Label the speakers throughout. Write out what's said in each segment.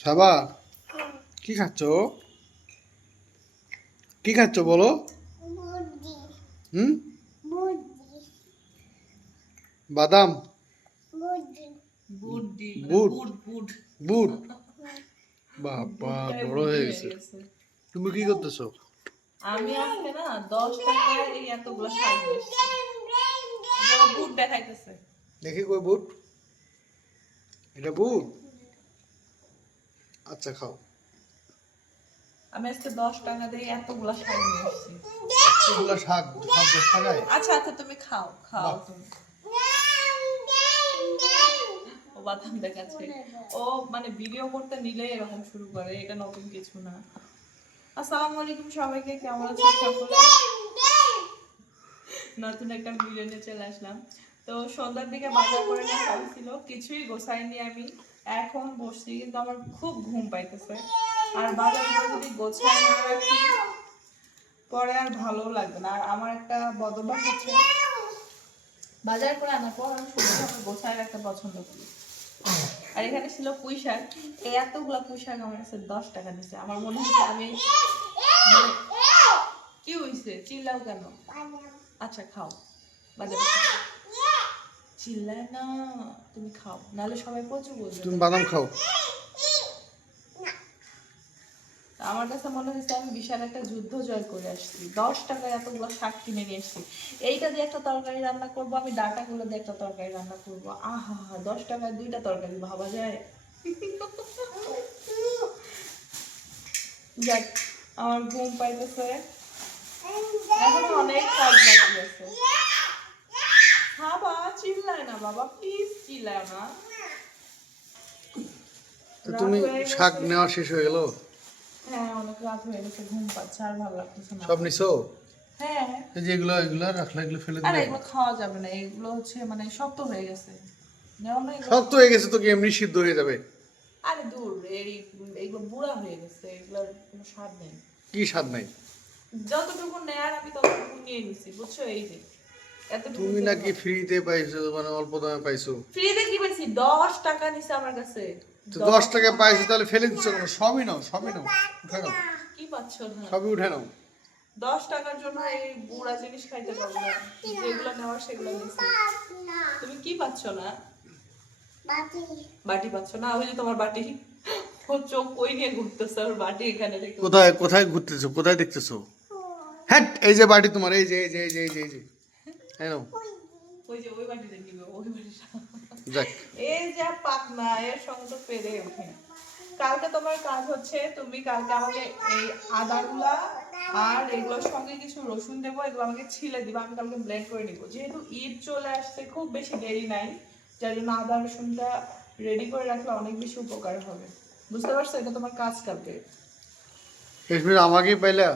Speaker 1: সাবা কি খাচ্ছ? কি খাচ্ছ বলো? হুম? বাদাম।
Speaker 2: বুদ্ধি
Speaker 3: বুট
Speaker 1: বুট।
Speaker 3: বুট বুট।
Speaker 1: বুট। বাবা বড় হয়ে গেছে। তুমি কি করতেছো?
Speaker 3: আমি আজকে না দশ টাকায় এই এতগুলো শাক বুট দেখাইতেছে।
Speaker 1: দেখি কই বুট। এটা বুট? আচ্ছা খাও।
Speaker 3: আমি আজকে দশ টাকা দিয়ে এতগুলো শাক নিয়ে এসেছি।
Speaker 1: এগুলো শাক দশ টাকায়?
Speaker 3: আচ্ছা আচ্ছা তুমি খাও খাও তুমি। ও বাদাম দেখাচ্ছে। ও মানে ভিডিও করতে নিলে এরকম শুরু করে এটা নতুন কিছু না। আসসালামু আলাইকুম সবাইকে কেমন আছেন সকলে? নতুন একটা ভিডিও নিয়ে চলে আসলাম। তো সন্ধ্যার দিকে বাজার করে নিয়ে হয়েছিল কিছুই গোছাইনি আমি। এখন বসছি, কিন্তু আমার খুব ঘুম পাইতেছে। আর বাজারগুলো যদি গোছায় না রাখি, পরে আর ভালো লাগবে না। আর আমার একটা বদভ্যাস হচ্ছে, বাজার করে আনার পর আমি আমার গোছায় রাখতে পছন্দ করি। আর এখানে ছিল পুঁই শাক। এই এতগুলো পুঁই শাক আমার কাছে দশ টাকা দিচ্ছে আমার মনে হচ্ছে আমি কি হয়েছে চিল্লাও কেন? আচ্ছা খাও। চিল্লায় না তুমি খাও। নাহলে সবাই প্রচুর বলবে।
Speaker 1: তুমি বাদাম খাও।
Speaker 3: আমার কাছে মনে হচ্ছে আমি বিশাল একটা যুদ্ধ জয় করে আসছি। দশ টাকায় এতগুলো শাক কিনে নিয়ে এসছি। এইটা দিয়ে একটা তরকারি রান্না করব আমি ডাটাগুলো দিয়ে একটা তরকারি রান্না করব। আহা হা দশ টাকায় দুইটা তরকারি ভাবা যায়। যাক আমার ঘুম পাইতেছে। এখন অনেক কাজ বাকি আছে। বাবা চিল্লায় না বাবা প্লিজ চিল্লায় না।
Speaker 1: তো তুমি
Speaker 3: রাত হয়ে গেছে।
Speaker 1: শাক নেওয়া শেষ হয়ে গেল?
Speaker 3: হ্যাঁ অনেক রাত হয়ে গেছে ঘুম পাচ্ছে আর ভালো লাগতেছে না।
Speaker 1: সব নিছো?
Speaker 3: হ্যাঁ।
Speaker 1: এই যে এগুলো এগুলো রাখলে এগুলো ফেলে
Speaker 3: আরে
Speaker 1: দিলে।
Speaker 3: এগুলো খাওয়া যাবে না এগুলো হচ্ছে মানে শক্ত হয়ে গেছে?
Speaker 1: শক্ত হয়ে গেছে তো কি এমনি সিদ্ধ হয়ে যাবে?
Speaker 3: আরে দূর এই এগুলো বুড়া হয়ে গেছে এগুলোর কোনো স্বাদ নেই।
Speaker 1: কি স্বাদ নাই?
Speaker 3: যতটুকু নেয়ার আমি ততটুকু নিয়ে নিছি বুঝছ? এই যে
Speaker 1: তুমি নাকি ফ্রিতে পাইছো মানে অল্প দামে পাইছো।
Speaker 3: ফ্রিতে কি পাইছি? দশ টাকা নিছে আমার কাছে।
Speaker 1: তো টাকা পাইছো তাহলে ফেলে দিচ্ছ কেন? সবই নাও সবই নাও উঠে নাও।
Speaker 3: কি পাচ্ছ না
Speaker 1: সবই উঠে নাও।
Speaker 3: দশ টাকার জন্য এই বুড়া জিনিস খাইতে পারব না। যেগুলো নেওয়ার সেগুলো নিছি। তুমি কি পাচ্ছ না?
Speaker 2: বাটি।
Speaker 3: বাটি পাচ্ছ না? ওই যে তোমার বাটি। চোখ কই নিয়ে ঘুরতেছে আর বাটি এখানে
Speaker 1: কোথায় কোথায় ঘুরতেছো? কোথায় দেখতেছো? হ্যাঁ এই যে বাটি তোমার এই যে এই যে এই যে এই যে এই যে। নাও
Speaker 3: ওই যে ওই বাটিতে নিবে ওই বাটিটা
Speaker 1: যাক।
Speaker 3: এই যা পাকনা এর সঙ্গে তো পেরে ওঠে। কালকে তোমার কাজ হচ্ছে তুমি কালকে আমাকে এই আদাগুলা আর এগুলোর সঙ্গে কিছু রসুন দেবো এগুলো আমাকে ছিলে দিবা আমি কালকে ব্লেন্ড করে নিবো। যেহেতু ঈদ চলে আসছে খুব বেশি দেরি নাই যার জন্য আদা রসুনটা রেডি করে রাখলে অনেক বেশি উপকার হবে। বুঝতে পারছ? এটা তোমার কাজ কালকে।
Speaker 1: আমাকেই পাইলা?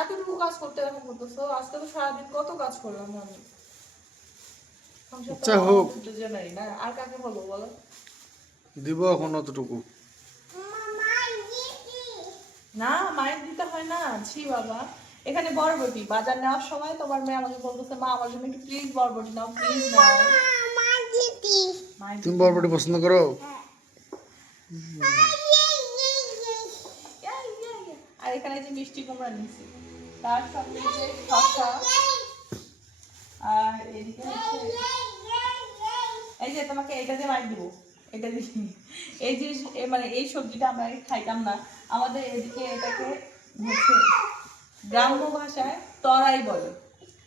Speaker 3: এতটুকু কাজ করতে এখন করতেছো আজকে তো সারাদিন কত কাজ করলাম আমি?
Speaker 1: আচ্ছা, হোক।
Speaker 3: দুজনেরই না। আর কাকে বলব বলো?
Speaker 1: দিব এখন অতটুকু।
Speaker 3: না মায়ের দিতে হয় না। ছি বাবা। এখানে বরবটি। বাজার নেওয়ার সময় তোমার মেয়ে আমাকে বলতেছে মা আমার জন্য একটু প্লিজ বরবটি নাও প্লিজ নাও।
Speaker 1: তুমি বরবটি পছন্দ করো?
Speaker 3: ইয়া। আর এখানে যে মিষ্টি কুমড়া নিয়েছি। তার সঙ্গে যে শসা আর এদিকে হচ্ছে এই যে তোমাকে এটা দিয়ে মাইক দিব এটা দিয়ে এই এ- মানে এই সবজিটা আমরা খাইতাম না। আমাদের এদিকে এটাকে হচ্ছে গ্রাম্য ভাষায় তরাই বলে।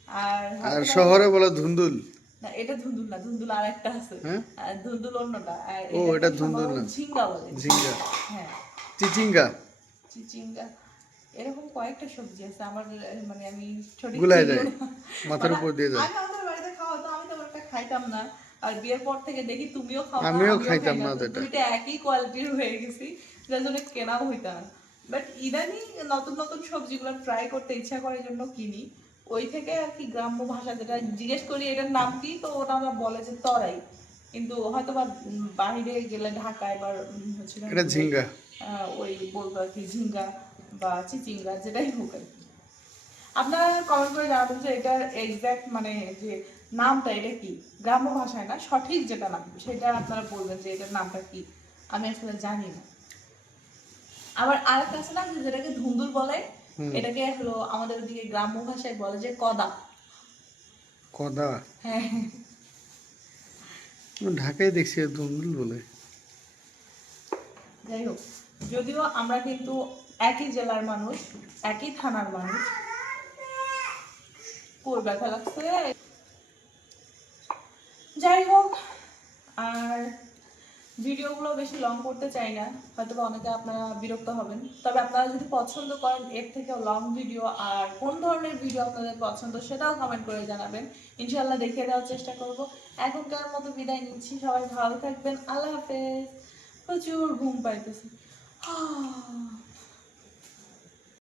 Speaker 3: আর
Speaker 1: আর শহরে বলে ধুন্দুল।
Speaker 3: না এটা ধুন্দুল না ধুন্দুল আর একটা আছে।
Speaker 1: হ্যাঁ?
Speaker 3: আর ধুন্দুল অন্যটা।
Speaker 1: ও, এটা ধুন্দুল না।
Speaker 3: ঝিঙ্গা বলে।
Speaker 1: ঝিঙ্গা।
Speaker 3: হ্যাঁ।
Speaker 1: চিচিঙ্গা।
Speaker 3: চিচিঙ্গা। এরকম কয়েকটা সবজি আছে আমার মানে আমি
Speaker 1: গুলায়
Speaker 3: চিনিও
Speaker 1: যায়। মাথার উপর দিয়ে যায়।
Speaker 3: আগে আমাদের বাড়িতে খাওয়া হতো আমি তো একটা খাইতাম না। আর বিয়ের পর থেকে দেখি তুমিও খাও
Speaker 1: আমিও খাইতাম না তো এটা।
Speaker 3: দুইটা একই কোয়ালিটির হয়ে গেছি যার জন্য কেনাও হইতাম না। বাট ইদানিং নতুন নতুন সবজিগুলো ট্রাই করতে ইচ্ছা করে এই জন্য কিনি। ওই থেকে আর কি গ্রাম্য ভাষা যেটা জিজ্ঞেস করি এটার নাম কি তো ওটা আমরা বলে যে তরাই। কিন্তু হয়তো বা বাইরে গেলে ঢাকায় বা হচ্ছে
Speaker 1: এটা ঝিঙ্গা।
Speaker 3: ওই বলব আর কি ঝিঙ্গা। বা চিচিঙ্গা যেটাই হোক আর কি। আপনারা কমেন্ট করে জানাবেন যে এটার এক্সাক্ট মানে যে নামটা এটা কি? গ্রাম্য ভাষায় না সঠিক যেটা নাম সেটা আপনারা বলবেন যে এটার নামটা কি? আমি আসলে জানি না। আবার আরেকটা আছে না যেটাকে ধুন্দুল বলে এটাকে হলো আমাদের দিকে গ্রাম্য ভাষায় বলে যে কদা।
Speaker 1: কদা?
Speaker 3: হ্যাঁ।
Speaker 1: ঢাকায় দেখছি ধুন্দুল বলে।
Speaker 3: যাই হোক। যদিও আমরা কিন্তু একই জেলার মানুষ, একই থানার মানুষ। কোর ব্যথা লাগছে যাই হোক, আর ভিডিওগুলো বেশি লং করতে চাই না হয়তো অনেকে আপনারা বিরক্ত হবেন। তবে আপনারা যদি পছন্দ করেন, এর থেকে লং ভিডিও আর কোন ধরনের ভিডিও আপনাদের পছন্দ সেটাও কমেন্ট করে জানাবেন। ইনশাল্লাহ দেখিয়ে দেওয়ার চেষ্টা করব। এখনকার মতো বিদায় নিচ্ছি। সবাই ভালো থাকবেন। আল্লাহ হাফেজ। প্রচুর ঘুম পাইতেছে। Oh.